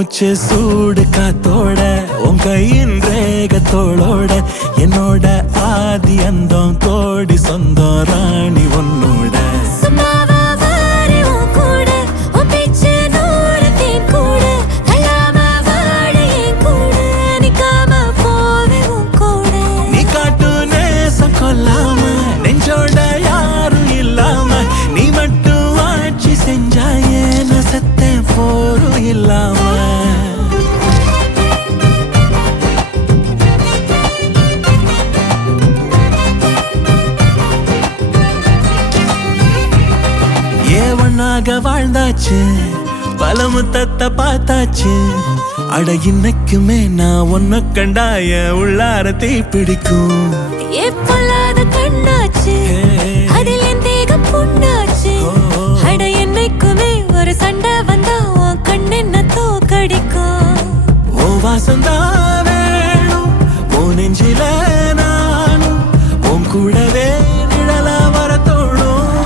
மூச்சு சூடு காத்தோட உன் கையின் ரேகத்தோளோட என்னோட ஆதி அந்தம் கோடி சொந்தம் ராணி உன்னோட நீ காட்டு நேசம் கொல்லாம நெஞ்சோட யாரும் இல்லாம நீ மட்டும் ஆட்சி செஞ்சாயே நசத்தே போரும் இல்லாம ஏவனாக வாழ்ந்தாச்சு பல முத்தத்தை பார்த்தாச்சு அட இன்னைக்குமே நான் உன்னை கண்டாய உள்ளார தீ பிடிக்கும் கண்ணாச்சு அதில் என் தேகம் புண்ணாச்சு அட என்னைக்குமே ஒரு சண்டை வந்தா உன் கண்ணென்ன தோக்கடிக்கும் ஓ வாசந்தான் வேணும் ஓ நெஞ்சில நானும் உன் கூடவே நிழலா வர தோணும்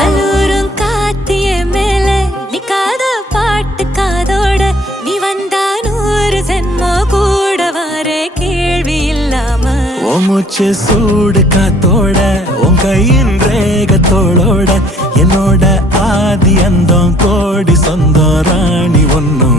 கல்லூரும் காத்திய மேல நிக்காத பாட்டு காதோட நீ வந்தா 100 ஜென்மோ கூட வர கேள்வி இல்லாம ஓ மூச்சு சூடு காத்தோட உன் கையின் ரேகத்தோளோட என்னோட ஆதி அந்தம் கோடி சொந்தம் ராணி ஒன்னோட